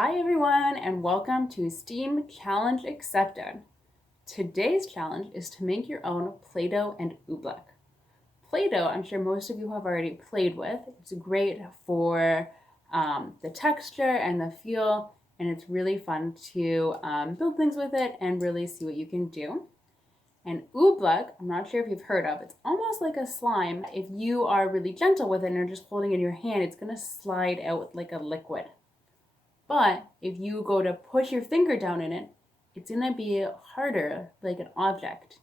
Hi everyone and welcome to STEAM Challenge Accepted. Today's challenge is to make your own Play-Doh and oobleck. Play-Doh, I'm sure most of you have already played with. It's great for the texture and the feel, and it's really fun to build things with it and really see what you can do. And oobleck, I'm not sure if you've heard of, it's almost like a slime. If you are really gentle with it and you're just holding it in your hand, it's gonna slide out like a liquid. But if you go to push your finger down in it, it's gonna be harder, like an object.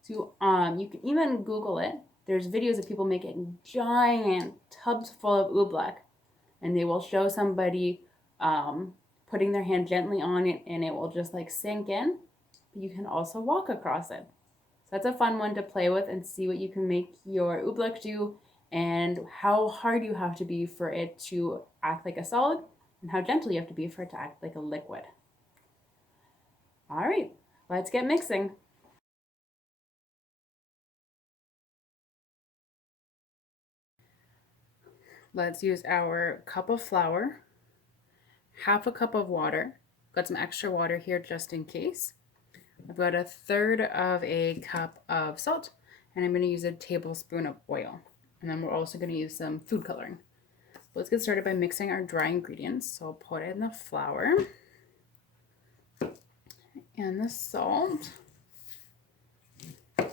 So you can even Google it. There's videos of people making giant tubs full of oobleck, and they will show somebody putting their hand gently on it, and it will just like sink in. But you can also walk across it. So that's a fun one to play with and see what you can make your oobleck do, and how hard you have to be for it to act like a solid, and how gentle you have to be for it to act like a liquid. All right, let's get mixing. Let's use our cup of flour, half a cup of water. Got some extra water here just in case. I've got a third of a cup of salt, and I'm going to use a tablespoon of oil. And then we're also going to use some food coloring. Let's get started by mixing our dry ingredients. So I'll put in the flour and the salt. I'm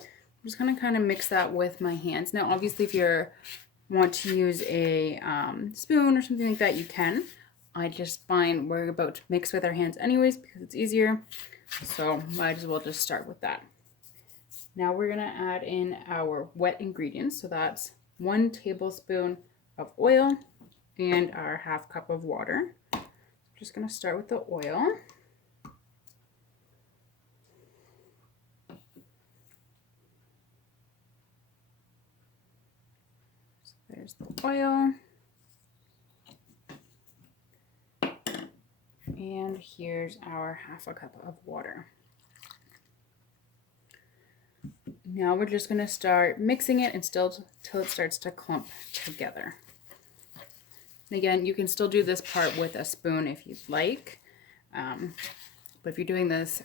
just going to kind of mix that with my hands. Now, obviously, if you want to use a spoon or something like that, you can. I just find we're about to mix with our hands anyways because it's easier. So might as well just start with that. Now we're going to add in our wet ingredients. So that's 1 tablespoon of oil and our half cup of water. I'm just going to start with the oil. So there's the oil. And here's our half a cup of water. Now we're just going to start mixing it until it starts to clump together. And again, you can still do this part with a spoon if you'd like. But if you're doing this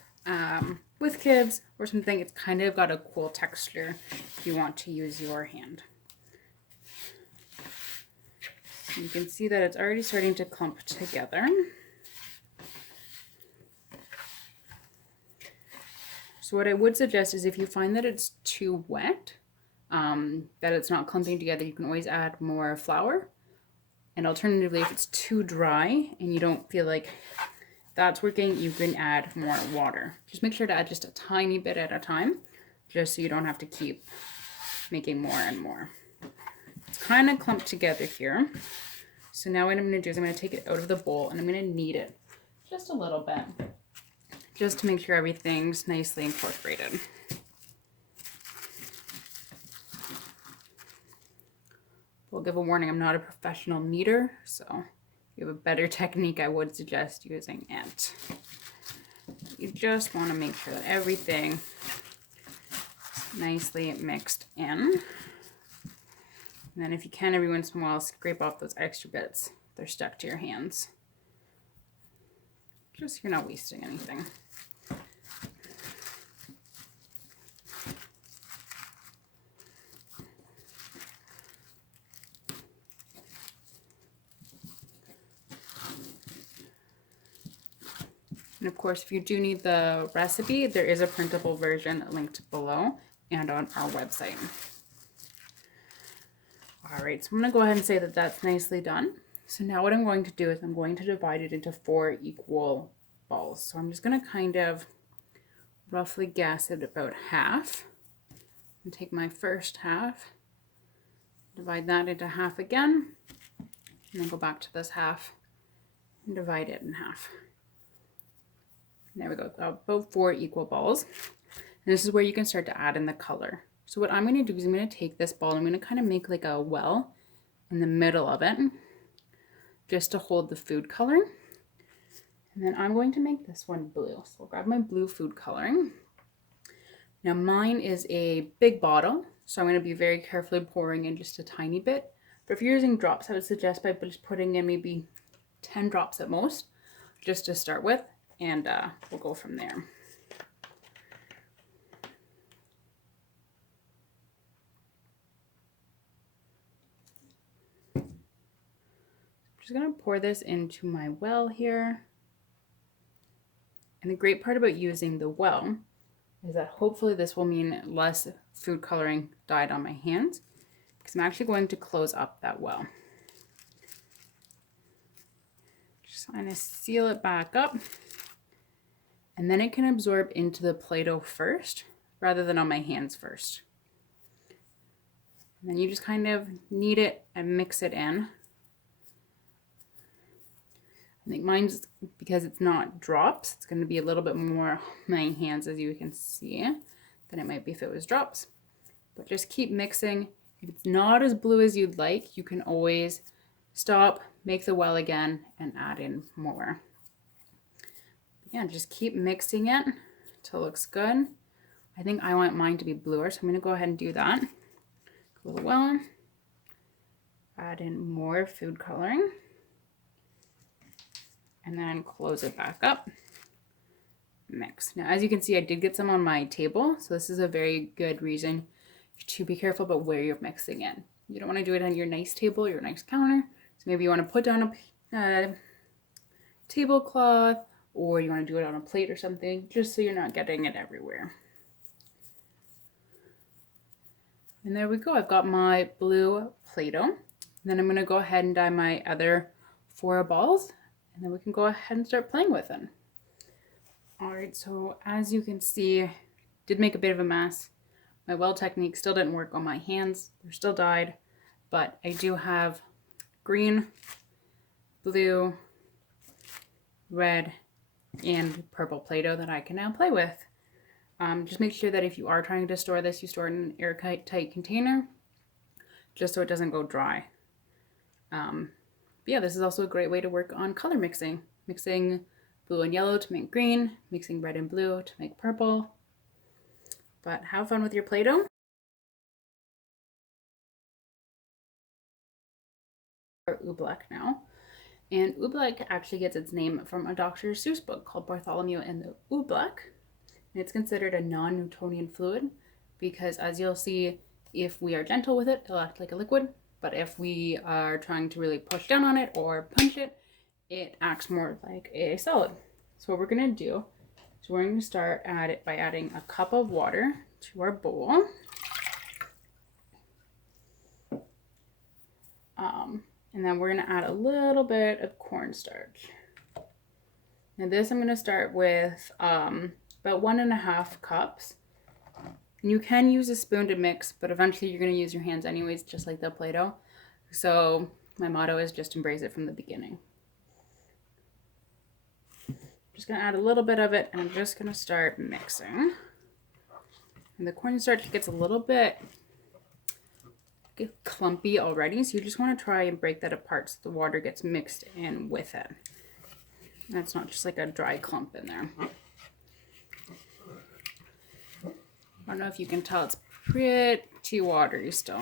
with kids or something, it's kind of got a cool texture if you want to use your hand. So you can see that it's already starting to clump together. So what I would suggest is if you find that it's too wet, that it's not clumping together, you can always add more flour. And alternatively, if it's too dry and you don't feel like that's working, you can add more water. Just make sure to add just a tiny bit at a time, just so you don't have to keep making more and more. It's kind of clumped together here. So now what I'm going to do is I'm going to take it out of the bowl and I'm going to knead it just a little bit, just to make sure everything's nicely incorporated. We'll give a warning, I'm not a professional kneader, so if you have a better technique, I would suggest using it. You just want to make sure that everything is nicely mixed in. And then if you can, every once in a while, scrape off those extra bits. They're stuck to your hands. Just so you're not wasting anything. And of course, if you do need the recipe, there is a printable version linked below and on our website. All right, so I'm gonna go ahead and say that that's nicely done. So now what I'm going to do is I'm going to divide it into 4 equal balls. So I'm just gonna kind of roughly guess at about half. And take my first half, divide that into half again, and then go back to this half and divide it in half. There we go, about 4 equal balls. And this is where you can start to add in the color. So what I'm going to do is I'm going to take this ball and I'm going to kind of make like a well in the middle of it, just to hold the food coloring. And then I'm going to make this one blue. So I'll grab my blue food coloring. Now mine is a big bottle, so I'm going to be very carefully pouring in just a tiny bit. But if you're using drops, I would suggest by just putting in maybe 10 drops at most. just to start with, and we'll go from there. I'm just gonna pour this into my well here. And the great part about using the well is that hopefully this will mean less food coloring dyed on my hands, because I'm actually going to close up that well. Just kind of seal it back up, and then it can absorb into the Play-Doh first rather than on my hands first. And then you just kind of knead it and mix it in. I think mine's, because it's not drops, it's going to be a little bit more on my hands, as you can see, than it might be if it was drops. But just keep mixing. If it's not as blue as you'd like, you can always stop, make the well again, and add in more. Yeah, just keep mixing it until it looks good. I think I want mine to be bluer, so I'm going to go ahead and do that. Close the well, add in more food coloring, and then close it back up. Mix. Now, as you can see, I did get some on my table, so this is a very good reason to be careful about where you're mixing it. You don't want to do it on your nice table, your nice counter. So maybe you want to put down a tablecloth, or you want to do it on a plate or something, just so you're not getting it everywhere. And there we go. I've got my blue Play-Doh. Then I'm going to go ahead and dye my other 4 balls, and then we can go ahead and start playing with them. All right, so as you can see, did make a bit of a mess. My well technique still didn't work on my hands. They're still dyed, but I do have green, blue, red, and purple Play-Doh that I can now play with. Just make sure that if you are trying to store this, you store it in an airtight container, just so it doesn't go dry. Yeah, this is also a great way to work on color mixing. Mixing blue and yellow to make green, mixing red and blue to make purple. But have fun with your Play-Doh. Oobleck now. And Oobleck actually gets its name from a Dr. Seuss book called Bartholomew and the Oobleck. And it's considered a non-Newtonian fluid because, as you'll see, if we are gentle with it, it'll act like a liquid. But if we are trying to really push down on it or punch it, it acts more like a solid. So what we're going to do is we're going to start by adding a cup of water to our bowl. And then we're going to add a little bit of cornstarch. Now this I'm going to start with about 1.5 cups. And you can use a spoon to mix, but eventually you're going to use your hands anyways, just like the Play-Doh. So my motto is just embrace it from the beginning. Just going to add a little bit of it, and I'm just going to start mixing. And the cornstarch gets a little bit clumpy already, so you just want to try and break that apart so the water gets mixed in with it. And it's not just like a dry clump in there. I don't know if you can tell, it's pretty watery still.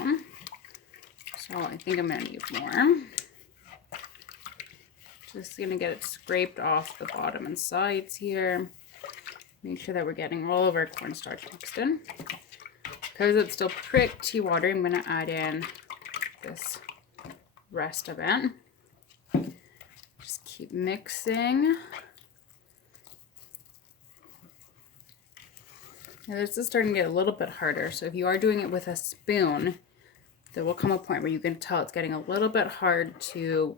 So I think I'm going to need more. Just going to get it scraped off the bottom and sides here. Make sure that we're getting all of our cornstarch mixed in. Because it's still pretty watery, I'm going to add in this rest of it. Just keep mixing. Now this is starting to get a little bit harder, so if you are doing it with a spoon, there will come a point where you can tell it's getting a little bit hard to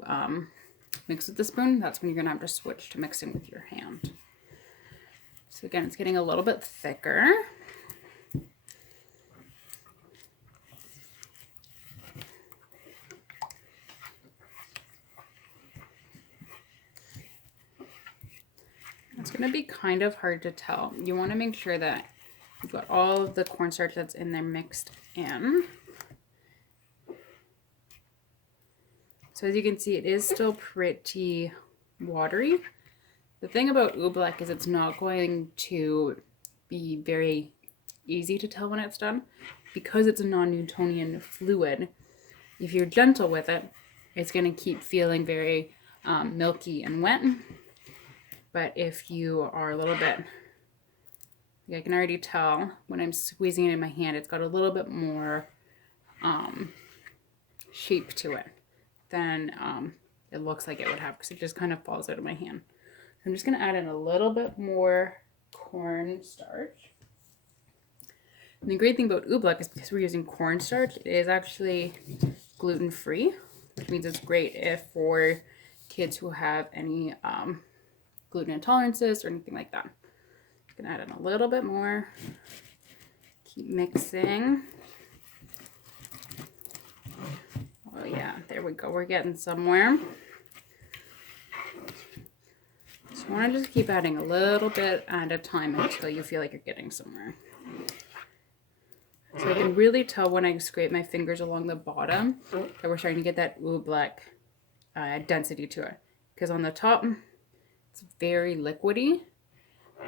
mix with the spoon. That's when you're going to have to switch to mixing with your hand. So again, it's getting a little bit thicker. It's going to be kind of hard to tell. You want to make sure that you've got all of the cornstarch that's in there mixed in. So as you can see, it is still pretty watery. The thing about Oobleck is it's not going to be very easy to tell when it's done. Because it's a non-Newtonian fluid, if you're gentle with it, it's going to keep feeling very milky and wet. But if you are a little bit, I can already tell when I'm squeezing it in my hand, it's got a little bit more shape to it than it looks like it would have, because it just kind of falls out of my hand. So I'm just going to add in a little bit more cornstarch. And the great thing about oobleck is because we're using cornstarch, it is actually gluten-free, which means it's great if for kids who have any gluten intolerances or anything like that. I'm gonna add in a little bit more. Keep mixing. Oh yeah, there we go. We're getting somewhere. So I want to just keep adding a little bit at a time until you feel like you're getting somewhere. So I can really tell when I scrape my fingers along the bottom that we're starting to get that oobleck density to it. Because on the top, it's very liquidy.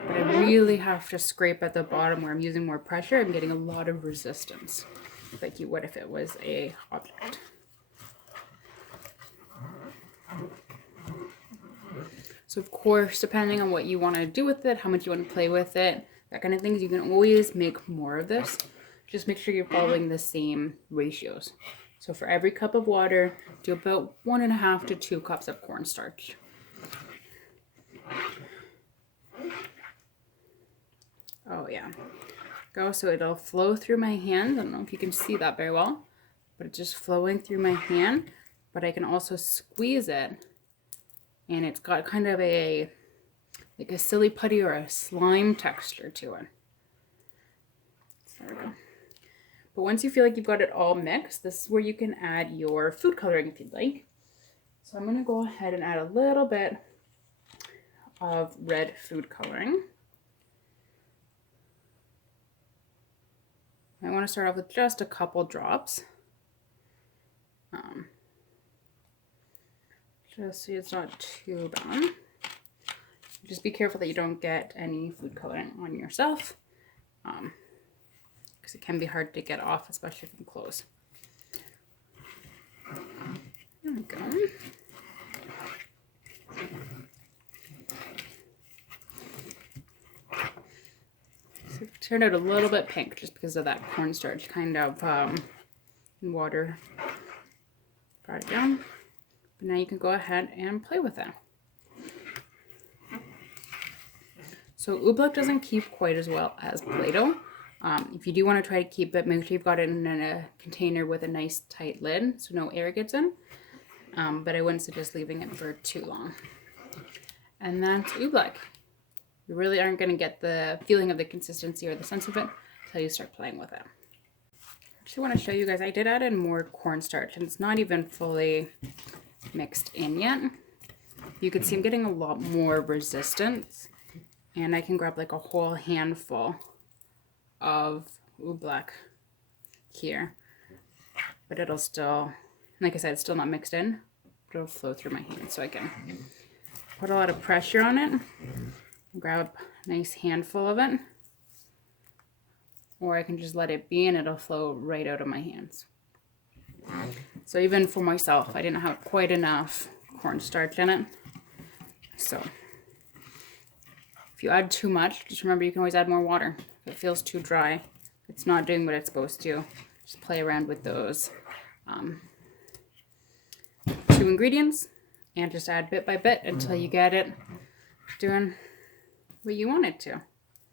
But I really have to scrape at the bottom where I'm using more pressure. I'm getting a lot of resistance, like you would if it was a object. So of course, depending on what you want to do with it, how much you want to play with it, that kind of things, you can always make more of this. Just make sure you're following the same ratios. So for every cup of water, do about 1.5 to 2 cups of cornstarch. Oh yeah, go so it'll flow through my hand. I don't know if you can see that very well, but it's just flowing through my hand. But I can also squeeze it, and it's got kind of a like a silly putty or a slime texture to it. There we go. But once you feel like you've got it all mixed, this is where you can add your food coloring if you'd like. So I'm going to go ahead and add a little bit of red food coloring. I want to start off with just a couple drops. Just so it's not too bad. Just be careful that you don't get any food coloring on yourself. Because it can be hard to get off, especially from clothes. There we go. So it turned out a little bit pink just because of that cornstarch kind of water brought it down. But now you can go ahead and play with it. So oobleck doesn't keep quite as well as Play-Doh. If you do want to try to keep it, make sure you've got it in a container with a nice tight lid so no air gets in. But I wouldn't suggest leaving it for too long. And that's oobleck. You really aren't going to get the feeling of the consistency or the sense of it until you start playing with it. I just want to show you guys, I did add in more cornstarch, and it's not even fully mixed in yet. You can see I'm getting a lot more resistance, and I can grab like a whole handful of oobleck here, but it'll still, like I said, it's still not mixed in. It'll flow through my hand, so I can put a lot of pressure on it, grab a nice handful of it, or I can just let it be and it'll flow right out of my hands. So even for myself, I didn't have quite enough cornstarch in it. So if you add too much, just remember you can always add more water. If it feels too dry, it's not doing what it's supposed to. Just play around with those 2 ingredients and just add bit by bit until you get it doing what you want it to.